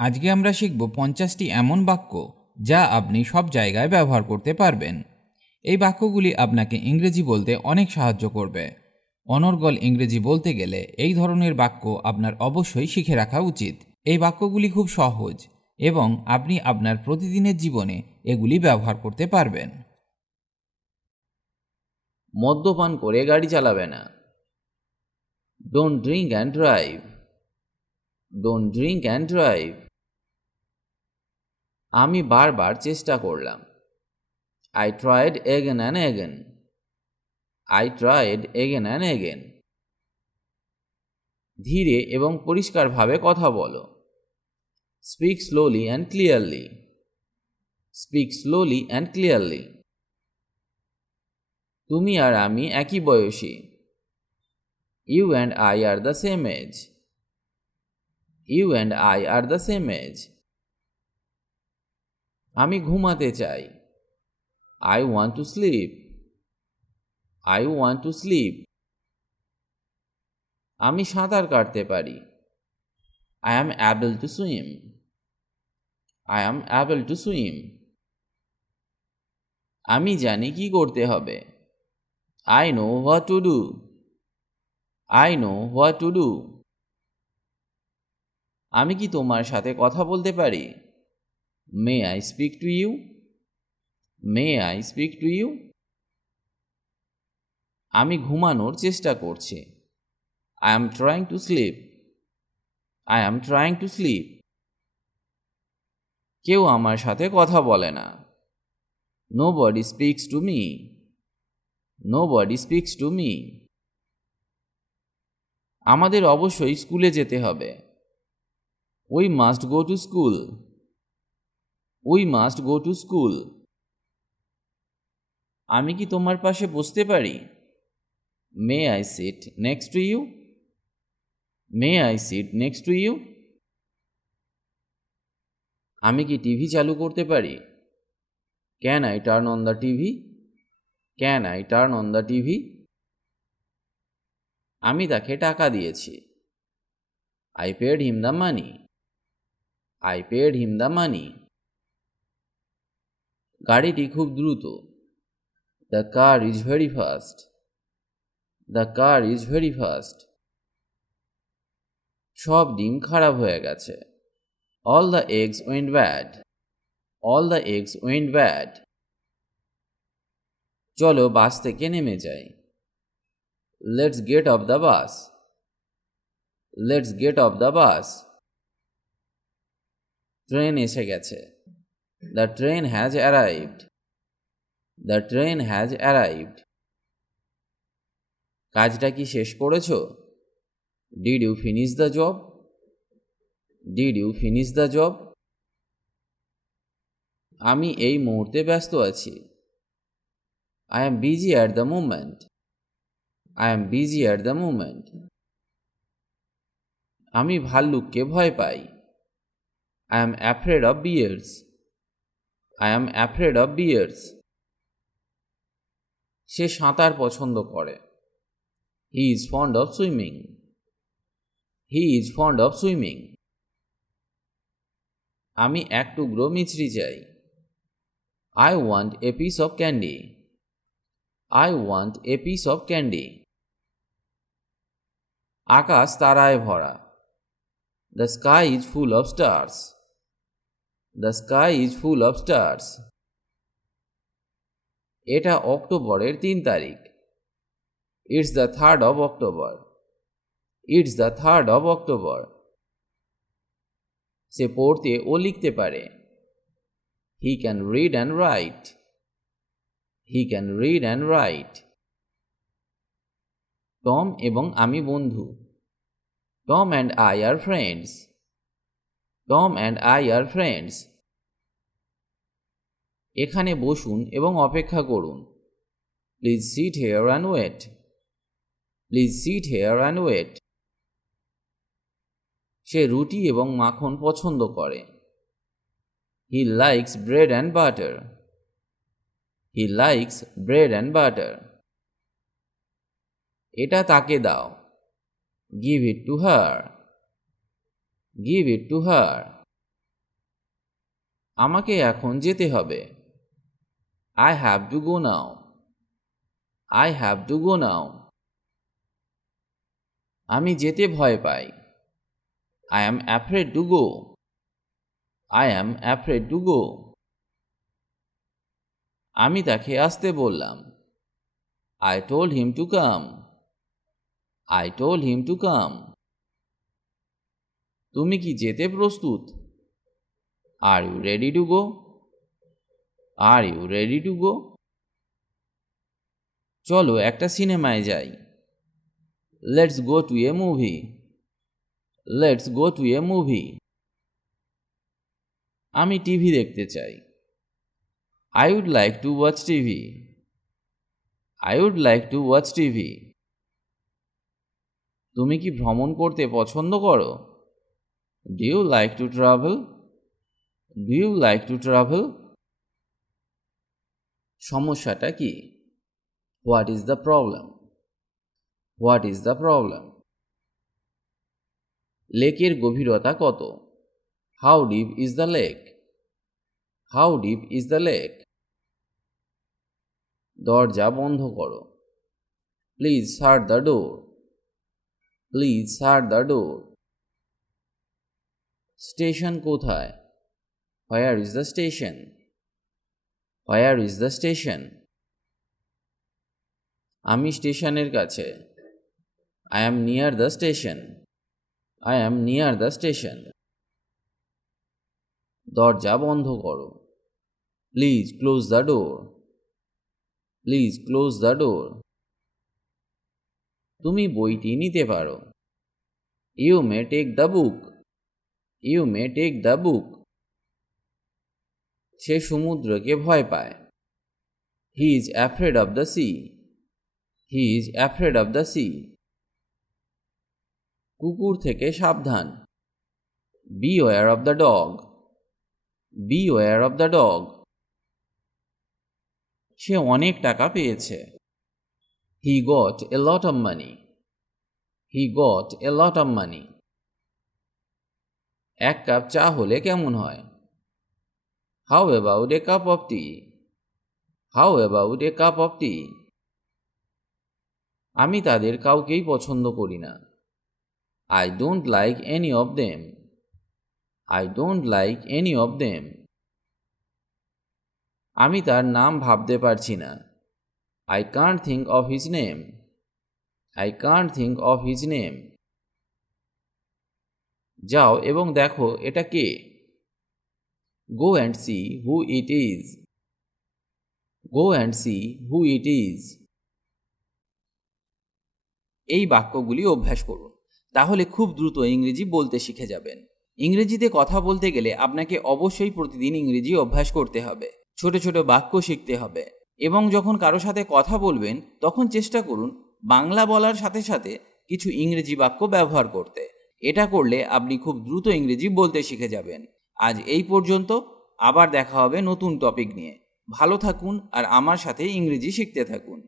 আজকে আমরা শিখব 50টি এমন বাক্য যা আপনি সব জায়গায় ব্যবহার করতে পারবেন। এই বাক্যগুলি আপনাকে ইংরেজি বলতে অনেক সাহায্য করবে। অনর্গল ইংরেজি বলতে গেলে এই ধরনের বাক্য আপনার অবশ্যই শিখে রাখা উচিত। এই বাক্যগুলি খুব সহজ এবং আপনি আপনার প্রতিদিনের জীবনে এগুলি ব্যবহার করতে পারবেন। মদ্যপান করে গাড়ি চালাবে না। Don't drink and drive. Don't drink and drive. আমি বারবার চেষ্টা করলাম। I tried again and again. I tried again and again. ধীরে এবং পরিষ্কারভাবে কথা বলো। Speak slowly and clearly. Speak slowly and clearly. তুমি আর আমি একই বয়সী। You and I are the same age. You and I are the same age. আমি ঘুমাতে চাই। I want to sleep. I want to sleep. আমি সাঁতার কাটতে পারি। I am able to swim. I am able to swim. আমি জানি কি করতে হবে। I know what to do. I know what to do. আমি কি তোমার সাথে কথা বলতে পারি? May I speak to you. May I speak to you. আমি ঘুমানোর চেষ্টা করছি। I am trying to sleep. I am trying to sleep. কেউ আমার সাথে কথা বলে না। Nobody speaks to me. Nobody speaks to me. আমাদের অবশ্যই স্কুলে যেতে হবে। We must go to school. We must go to school. আমি কি তোমার পাশে বসতে পারি? May I sit next to you. May I sit next to you. আমি কি টিভি চালু করতে পারি? Can I turn on the TV? Can I turn on the TV? আমি তাকে টাকা দিয়েছি। I paid him the money. I paid him the money. গাড়িটি খুব দ্রুত। The car is very fast. The car is very fast. সব ডিম খারাপ হয়ে গেছে। All the eggs went bad. All the eggs went bad. চলো বাস থেকে নেমে যাই। Let's get off the bus. Let's get off the bus. Train এসে গেছে। The train has arrived. The train has arrived. কাজটা কি শেষ করেছো? Did you finish the job? Did you finish the job? আমি এই মুহূর্তে ব্যস্ত আছি। I am busy at the moment. I am busy at the moment. আমি ভাল্লুককে ভয় পাই। I am afraid of bears. I am afraid of bears. সে সাঁতার পছন্দ করে। He is fond of swimming. He is fond of swimming. আমি এক টুকরো মিছরি চাই। I want a piece of candy. I want a piece of candy. আকাশ তারায় ভরা। The sky is full of stars. The sky is full of stars. এটা অক্টোবরের 3 তারিখ। It's the 3rd of October. It's the 3rd of October. সে পড়তে ও লিখতে পারে। He can read and write. He can read and write. Tom এবং আমি বন্ধু। Tom and I are friends. Tom and I are friends. এখানে বসুন এবং অপেক্ষা করুন। Please sit here and wait. Please sit here and wait. সে রুটি এবং মাখন পছন্দ করে। He likes bread and butter. He likes bread and butter. এটা তাকে দাও। Give it to her. Give it to her. আমাকে এখন যেতে হবে। I have to go now. I have to go now. আমি যেতে ভয় পাই। I am afraid to go. I am afraid to go. আমি তাকে আসতে বললাম। I told him to come. I told him to come. তুমি কি যেতে প্রস্তুত? Are you ready to go? Are you ready to go? চলো একটা সিনেমায় যাই। Let's go to a movie. Let's go to a movie. আমি টিভি দেখতে চাই। I would like to watch TV. I would like to watch TV. তুমি কি ভ্রমণ করতে পছন্দ করো? Do you like to travel? Do you like to travel? সমস্যাটা কি? What is the problem? What is the problem? লেকের গভীরতা কত? How deep is the lake? How deep is the lake? দরজা বন্ধ করো। Please shut the door. Please shut the door. Station কোথায়? Where is the station? Where is the station? আমি স্টেশনের কাছে। I am near the station. I am near the station. দরজা বন্ধ করো। Please close the door. Please close the door. তুমি বইটি নিতে পারো। You may take the book. You may take the book. সে সমুদ্রকে ভয় পায়। He is afraid of the sea. He is afraid of the sea. কুকুর থেকে সাবধান। Beware of the dog. Beware of the dog. সে অনেক টাকা পেয়েছে। He got a lot of money. He got a lot of money. এক cup চা হলে কেমন হয়? How about a cup of tea? How about a cup of tea? আমি তাদের কাউকেই পছন্দ করি না। I don't like any of them. I don't like any of them. আমি তার নাম ভাবতে পারছি না। I can't think of his name. I can't think of his name. যাও এবং দেখো এটা কে। Go and see who it is. Go and see who it is. এই বাক্যগুলি অভ্যাস করুন, তাহলে খুব দ্রুত ইংরেজি বলতে শিখে যাবেন। ইংরেজিতে কথা বলতে গেলে আপনাকে অবশ্যই প্রতিদিন ইংরেজি অভ্যাস করতে হবে, ছোট ছোট বাক্য শিখতে হবে এবং যখন কারো সাথে কথা বলবেন তখন চেষ্টা করুন বাংলা বলার সাথে সাথে কিছু ইংরেজি বাক্য ব্যবহার করতে। এটা করলে আপনি খুব দ্রুত ইংরেজি বলতে শিখে যাবেন। আজ এই পর্যন্ত, আবার দেখা হবে নতুন টপিক নিয়ে। ভালো থাকুন আর আমার সাথে ইংরেজি শিখতে থাকুন।